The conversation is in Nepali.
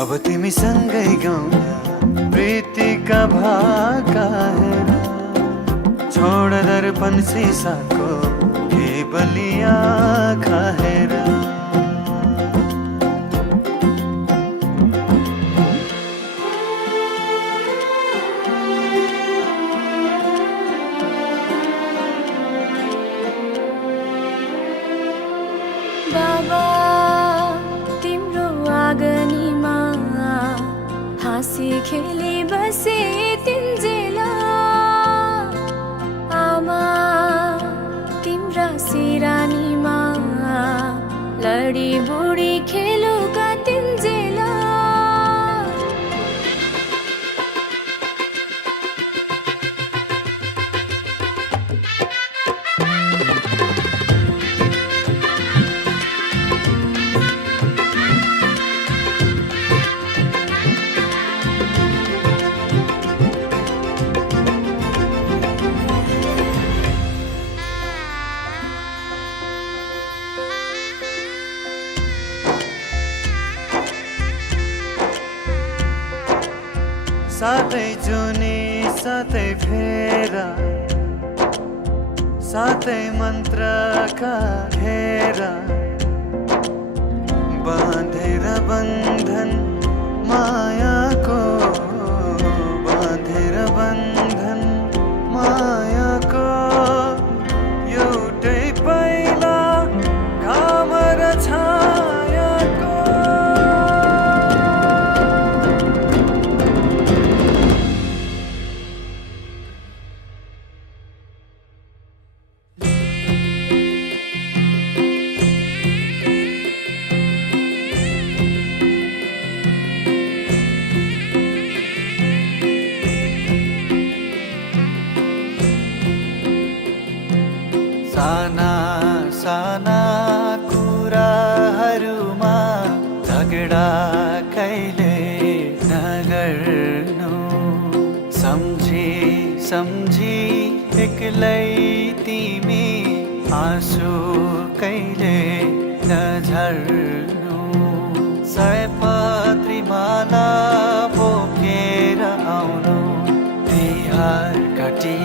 अब तिमी सँगै गाउँदा प्रीतिका भाका हेर छोड दर्पण सिसाको केवलिया खाएर बाबा तिम्रो आँगनीमा हाँसी खेली बसे तिन्जेला आमा तिम्रा सिरानीमा लडी बुढी खेलुका तिन्जेला साथै जुनी साथै फेरा साथै मन्त्रका घेरा बाँधेर बन्धन मायाको बाँधेर बन्धन मायाको एउटै पाइला घाम र छायाको साना साना कुराहरूमा झगडा कहिले नगर्नु सम्झी सम्झी एक्लै तिमी आँसु कहिले नझर्नु सयपत्री माला बोकेर आउनु तिहार घटी